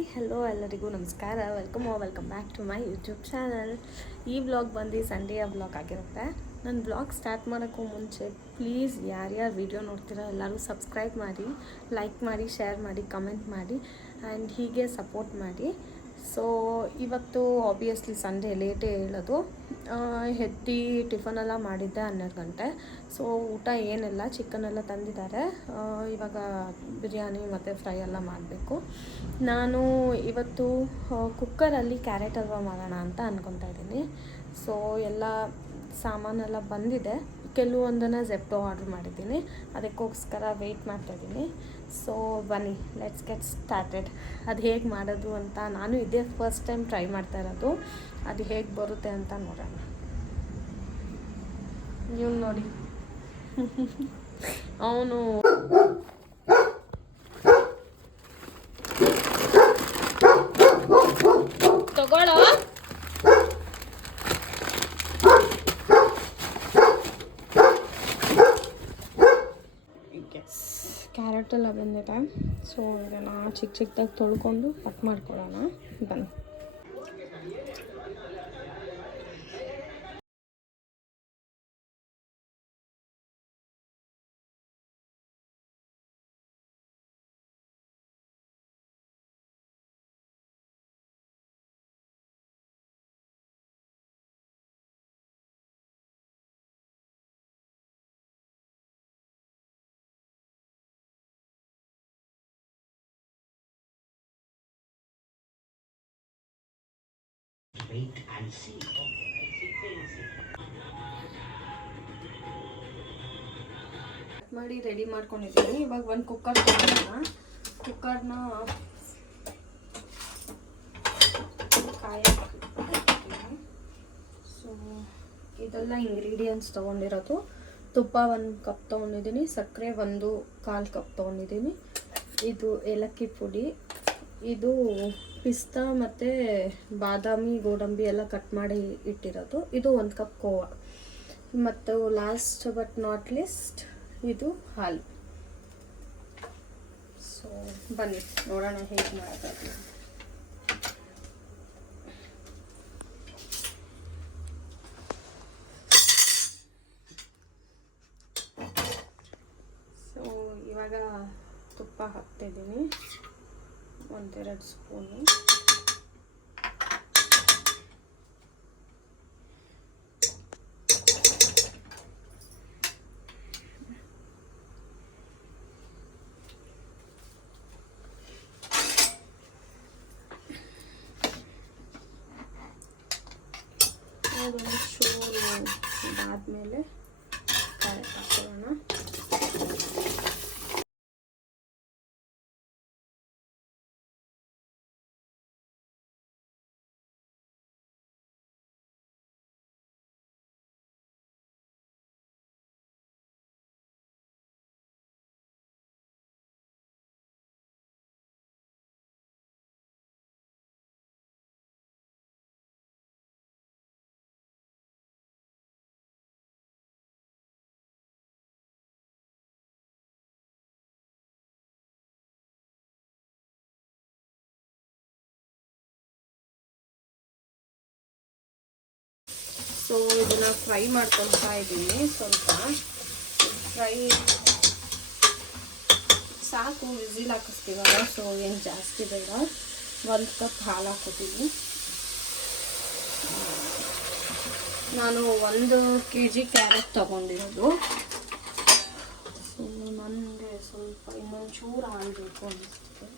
Hi hello ಎಲ್ಲರಿಗೂ ನಮಸ್ಕಾರ. Welcome back to my YouTube channel. ಈ ವ್ಲಾಗ್ ಬಂದು ಸಂಡೆಯ ವ್ಲಾಗ್ ಆಗಿರುತ್ತೆ. ನನ್ನ ವ್ಲಾಗ್ ಸ್ಟಾರ್ಟ್ ಮಾಡೋಕ್ಕೂ ಮುಂಚೆ ಪ್ಲೀಸ್ ಯಾರ್ಯಾರು ವೀಡಿಯೋ ನೋಡ್ತೀರಾ ಎಲ್ಲರೂ ಸಬ್ಸ್ಕ್ರೈಬ್ ಮಾಡಿ, ಲೈಕ್ ಮಾಡಿ, ಶೇರ್ ಮಾಡಿ, ಕಮೆಂಟ್ ಮಾಡಿ ಆ್ಯಂಡ್ ಹೀಗೆ ಸಪೋರ್ಟ್ ಮಾಡಿ. ಸೊ ಇವತ್ತು ಆಬ್ವಿಯಸ್ಲಿ ಸಂಡೇ ಲೇಟೇ ಹೇಳೋದು. ಎದ್ದು ಟಿಫನೆಲ್ಲ ಮಾಡಿದ್ದೆ 12 ಗಂಟೆ. ಸೊ ಊಟ ಏನೆಲ್ಲ ಚಿಕನೆಲ್ಲ ತಂದಿದ್ದಾರೆ. ಇವಾಗ ಬಿರಿಯಾನಿ ಮತ್ತು ಫ್ರೈ ಎಲ್ಲ ಮಾಡಬೇಕು. ನಾನು ಇವತ್ತು ಕುಕ್ಕರಲ್ಲಿ ಕ್ಯಾರೆಟ್ ಹಲ್ವಾ ಮಾಡೋಣ ಅಂತ ಅಂದ್ಕೊತಾ ಇದ್ದೀನಿ. ಸೊ ಎಲ್ಲ ಸಾಮಾನೆಲ್ಲ ಬಂದಿದೆ. ಕೆಲವೊಂದನ್ನು ಝೆಪ್ಟೋ ಆರ್ಡ್ರ್ ಮಾಡಿದ್ದೀನಿ, ಅದಕ್ಕೋಸ್ಕರ ವೆಯ್ಟ್ ಮಾಡ್ತಾಯಿದ್ದೀನಿ. ಸೊ ಬನ್ನಿ, ಲೆಟ್ಸ್ ಗೆಟ್ ಸ್ಟಾರ್ಟೆಡ್. ಅದು ಹೇಗೆ ಮಾಡೋದು ಅಂತ ನಾನು ಇದೇ ಫಸ್ಟ್ ಟೈಮ್ ಟ್ರೈ ಮಾಡ್ತಾ ಇರೋದು. ಅದು ಹೇಗೆ ಬರುತ್ತೆ ಅಂತ ನೋಡೋಣ. ನೀವು ನೋಡಿ ಅವನು ತಗೊಳ್ಳೋ. ಕ್ಯಾರೆಟ್ ಎಲ್ಲ ಬಂದಿದೆ. ಸೊ ಇದನ್ನು ಚಿಕ್ಕ ಚಿಕ್ಕದಾಗಿ ತೊಳ್ಕೊಂಡು ಕಟ್ ಮಾಡ್ಕೊಳ್ಳೋಣ. ಬನ್ನಿ. Wait and see. ಮಾಡಿ ರೆಡಿ ಮಾಡ್ಕೊಂಡಿದ್ದೀನಿ. ಇವಾಗ ಒಂದು ಕುಕ್ಕರ್ ತಗೊಳ್ಳೋಣ. ಕುಕ್ಕರ್ನ ಕಾಯಕ್ಕಿದ್ದೀನಿ. ಸೊ ಇದೆಲ್ಲ ಇಂಗ್ರೀಡಿಯೆಂಟ್ಸ್ ತೊಗೊಂಡಿರೋದು. ತುಪ್ಪ 1 ಕಪ್ ತೊಗೊಂಡಿದ್ದೀನಿ, ಸಕ್ಕರೆ 1/4 ಕಪ್ ತೊಗೊಂಡಿದ್ದೀನಿ, ಇದು ಏಲಕ್ಕಿ ಪುಡಿ, ಇದು ಪಿಸ್ತಾ ಮತ್ತು ಬಾದಾಮಿ ಗೋಡಂಬಿ ಎಲ್ಲ ಕಟ್ ಮಾಡಿ ಇಟ್ಟಿರೋದು, ಇದು 1 ಕಪ್ ಕೋವಾ, ಮತ್ತು ಲಾಸ್ಟ್ ಬಟ್ ನಾಟ್ ಲೀಸ್ಟ್ ಇದು ಹಾಲು. ಸೊ ಬನ್ನಿ ನೋಡೋಣ ಹೇಗೆ ಮಾಡೋದು. ಸೊ ಇವಾಗ ತುಪ್ಪ ಹಾಕ್ತಿದ್ದೀನಿ, 1-2 ಸ್ಪೂನು. ಅದೊಂದು ಚೂರು ಇದಾದಮೇಲೆ ಕ್ಯಾರೆಟ್ ಹಾಕೊಳ್ಳೋಣ. ಸೊ ಇದನ್ನು ಫ್ರೈ ಮಾಡ್ಕೊಳ್ತಾ ಇದ್ದೀನಿ. ಸ್ವಲ್ಪ ಫ್ರೈ ಸಾಕು, ವಿಸಿಲ್ ಹಾಕಿಸ್ತೀವಲ್ಲ, ಸೊ ಏನು ಜಾಸ್ತಿ ಬೇಡ. 1 ಕಪ್ ಹಾಲು ಹಾಕೋತೀವಿ. ನಾನು 1 kg ಕ್ಯಾರೆಟ್ ತೊಗೊಂಡಿರೋದು. ಸೊ ನನಗೆ ಸ್ವಲ್ಪ ಇನ್ನೊಂದು ಚೂರು ಹಾಳಬೇಕು ಅನ್ನಿಸ್ತದೆ.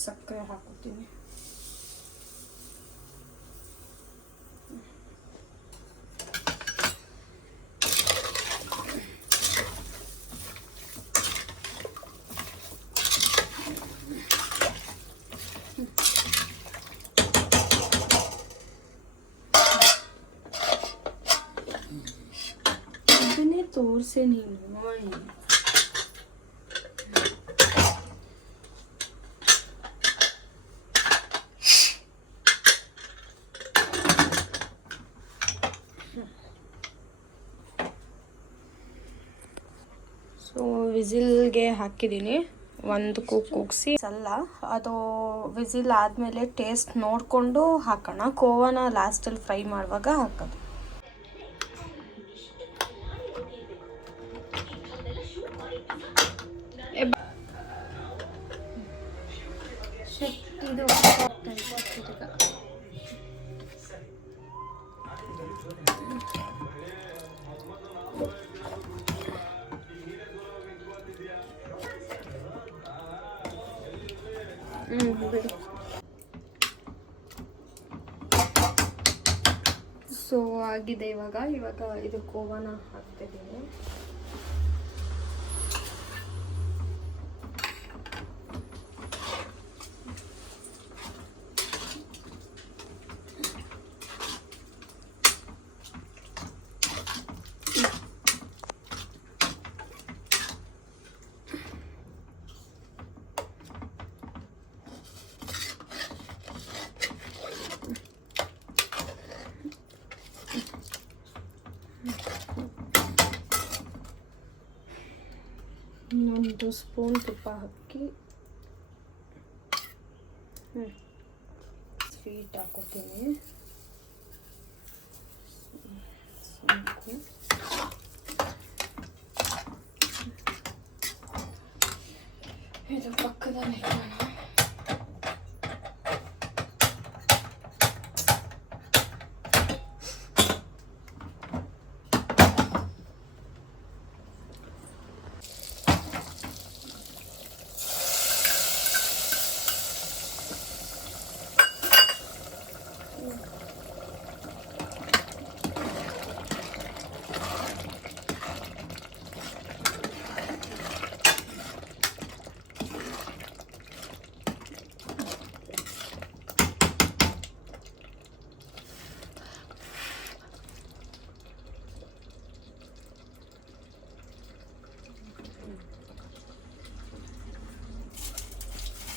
ಸಕ್ಕರೆ ಹಾಕೋತೀನಿ. ಇದನ್ನೇ ತೋರಿಸೆ ನೀನು. ವಿಸಿಲ್ಗೆ ಹಾಕಿದ್ದೀನಿ, ಒಂದು ಕೂಗಿಸಿ ಅಲ್ಲ, ಅದು ವಿಸಿಲ್ ಆದಮೇಲೆ ಟೇಸ್ಟ್ ನೋಡಿಕೊಂಡು ಹಾಕೋಣ. ಕೋವಾನ ಲಾಸ್ಟಲ್ಲಿ ಫ್ರೈ ಮಾಡುವಾಗ ಹಾಕೋದು. ಇದು ಬಿಡಿ. ಸೊ ಆಗಿದೆ. ಇವಾಗ ಇದು ಕೋವಾನ ಹಾಕ್ತಿದ್ದೀನಿ. ಒಂದು ಸ್ಪೂನ್ ತುಪ್ಪ ಹಾಕಿ ಸ್ವೀಟ್ ಹಾಕೋತೀನಿ. ಇದು ಪಕ್ಕದಲ್ಲಿ ಇಡೋಣ.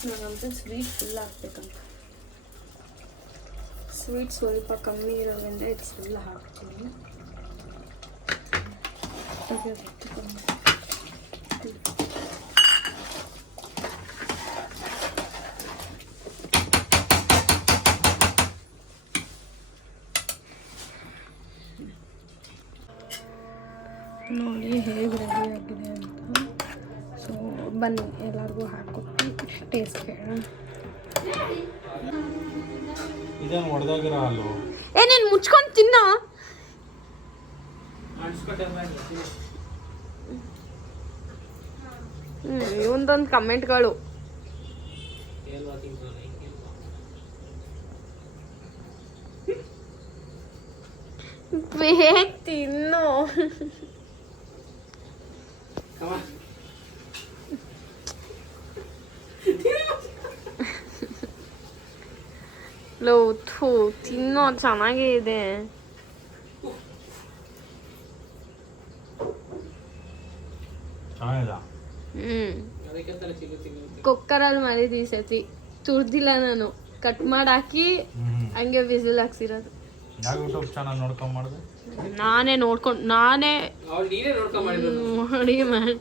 ನನಗಂತೂ ಸ್ವೀಟ್ ಫುಲ್ ಹಾಕ್ಬೇಕಂತ. ಸ್ವೀಟ್ ಸ್ವಲ್ಪ ಕಮ್ಮಿ ಇರೋದ್ರಿಂದ ಇದು ಫುಲ್ ಹಾಕ್ತೀನಿ. ನೋಡಿ ಹೇಗೆ ರೆಡಿ ಆಗಿದೆ ಅಂತ. ಸೊ ಬನ್ನಿ ಎಲ್ಲರಿಗೂ ಹಾಕ್ಕೊಟ್ಟು ಟೇಸ್ಟ್ ಕೇಳೋಣ. ಏ ನೀನು ಮುಚ್ಕೊಂಡು ತಿನ್ನೋ. ಒಂದೊಂದು ಕಮೆಂಟ್ಗಳು. ಬೇಗ ತಿನ್ನೋ. ಥೂ ತಿನ್ನೋ, ಚೆನ್ನಾಗೇ ಇದೆ. ಕುಕ್ಕರಲ್ಲಿ ಮಾಡಿದ್ವಿ ಸತಿ, ತುರ್ದಿಲ್ಲ ನಾನು, ಕಟ್ ಮಾಡಿ ಹಾಕಿ ಹಂಗೆ ವಿಸಿಲ್ ಹಾಕ್ಸಿರೋದು. ನಾನೇ ನೋಡ್ಕೊಂಡು ಮಾಡಿ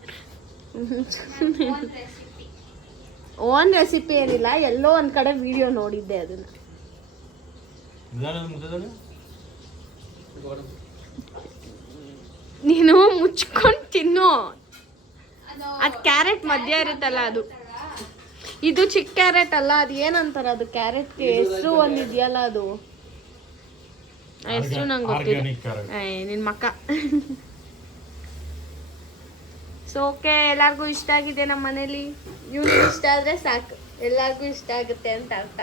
ಓನ್ ರೆಸಿಪಿ ಏನಿಲ್ಲ, ಎಲ್ಲೋ ಒಂದ್ ಕಡೆ ವಿಡಿಯೋ ನೋಡಿದ್ದೆ ಅದನ್ನ. ನೀನು ಮುಚ್ಕೊಂಡು ತಿನ್ನು. ಅದು ಕ್ಯಾರೆಟ್ ಮಧ್ಯ ಇರುತ್ತಲ್ಲ ಅದು. ಇದು ಚಿಕ್ಕ ಕ್ಯಾರೆಟ್ ಅಲ್ಲ, ಅದು ಏನಂತಾರ ಅದು ಕ್ಯಾರೆಟ್ಗೆ ಹೆಸರು ಒಂದಿದೆಯಲ್ಲ, ಅದು ಹೆಸರು ನಂಗೆ ಗೊತ್ತಿಲ್ಲ. ನಿನ್ ಮಕ್ಕ. ಸೊ ಓಕೆ, ಎಲ್ಲರಿಗೂ ಇಷ್ಟ ಆಗಿದೆ ನಮ್ಮ ಮನೇಲಿ. ಇವ್ನಿಗೆ ಇಷ್ಟ ಆದ್ರೆ ಸಾಕು, ಎಲ್ಲರಿಗೂ ಇಷ್ಟ ಆಗುತ್ತೆ ಅಂತ ಅರ್ಥ.